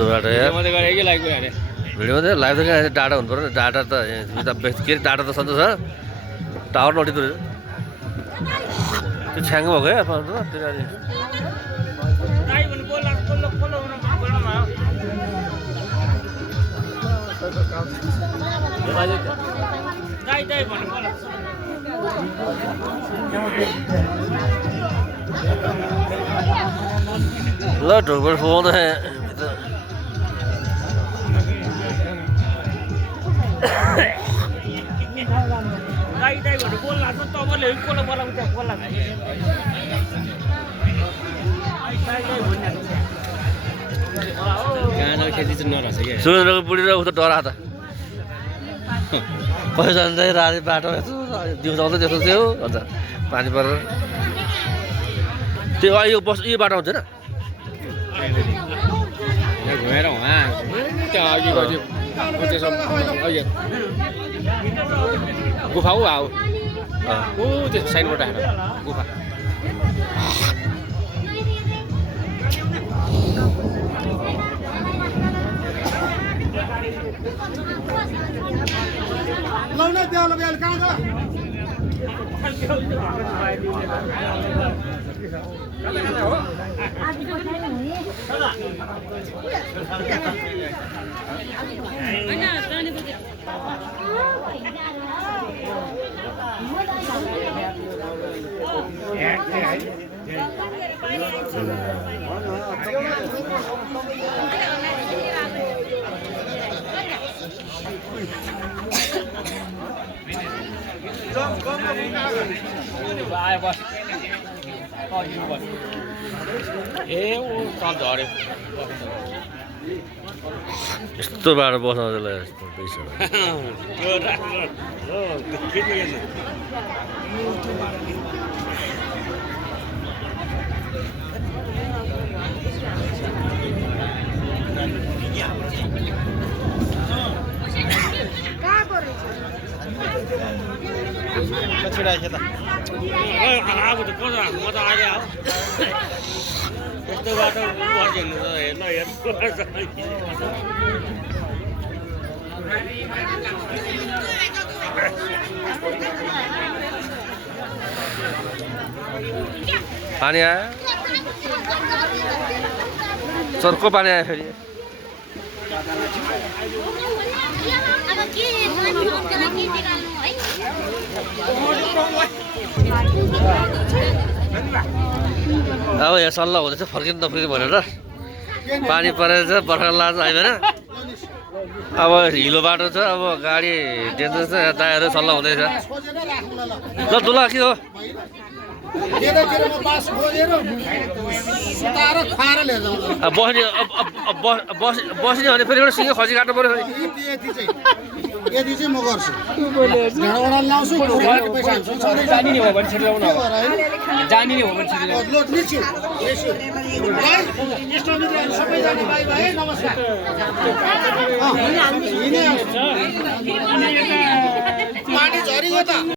यस्तो बाटो यार भिडियोमा चाहिँ लाइभ त डाटा हुनु पऱ्यो नि डाटा त के अरे डाटा त सन्चो छ टावर नटिँदो रहेछ त्यो छ्याङ्गो भएको क्या ल ढोकबाट फोकाउँदा सुरेन्द्रको बुढी र उता डरा त पैसा जान्छ राति बाटो दिउँसो आउँदै त्यस्तो थियो अन्त पानी परेर त्यो यो बस यो बाटो आउँदैन घुमेर उहाँ गुफा ऊ आऊ ऊ त्यो साइडबाट आएर गुफा यस्तो बाटो बस्न पानी आयो चर्को पानी आयो फेरि अब यहाँ सल्लाह हुँदैछ फर्किनु नफर्किनु भनेर पानी परेर बर्खा लाग्छ होइन अब हिलो बाटो छ अब गाडी डेन्जर छ टायरहरू सल्लाह हुँदैछ ल दुला के हो बस्ने भने फेरि एउटा सिङ्गो खसी काट्नु पर्यो यदि चाहिँ म गर्छु ढाँडाबाट ल्याउँछु जानिने हो भने छिटो ल्याउनु जानिने हो भने छिटो सबैजना भाइ भाइ नमस्कार पानी झरियो त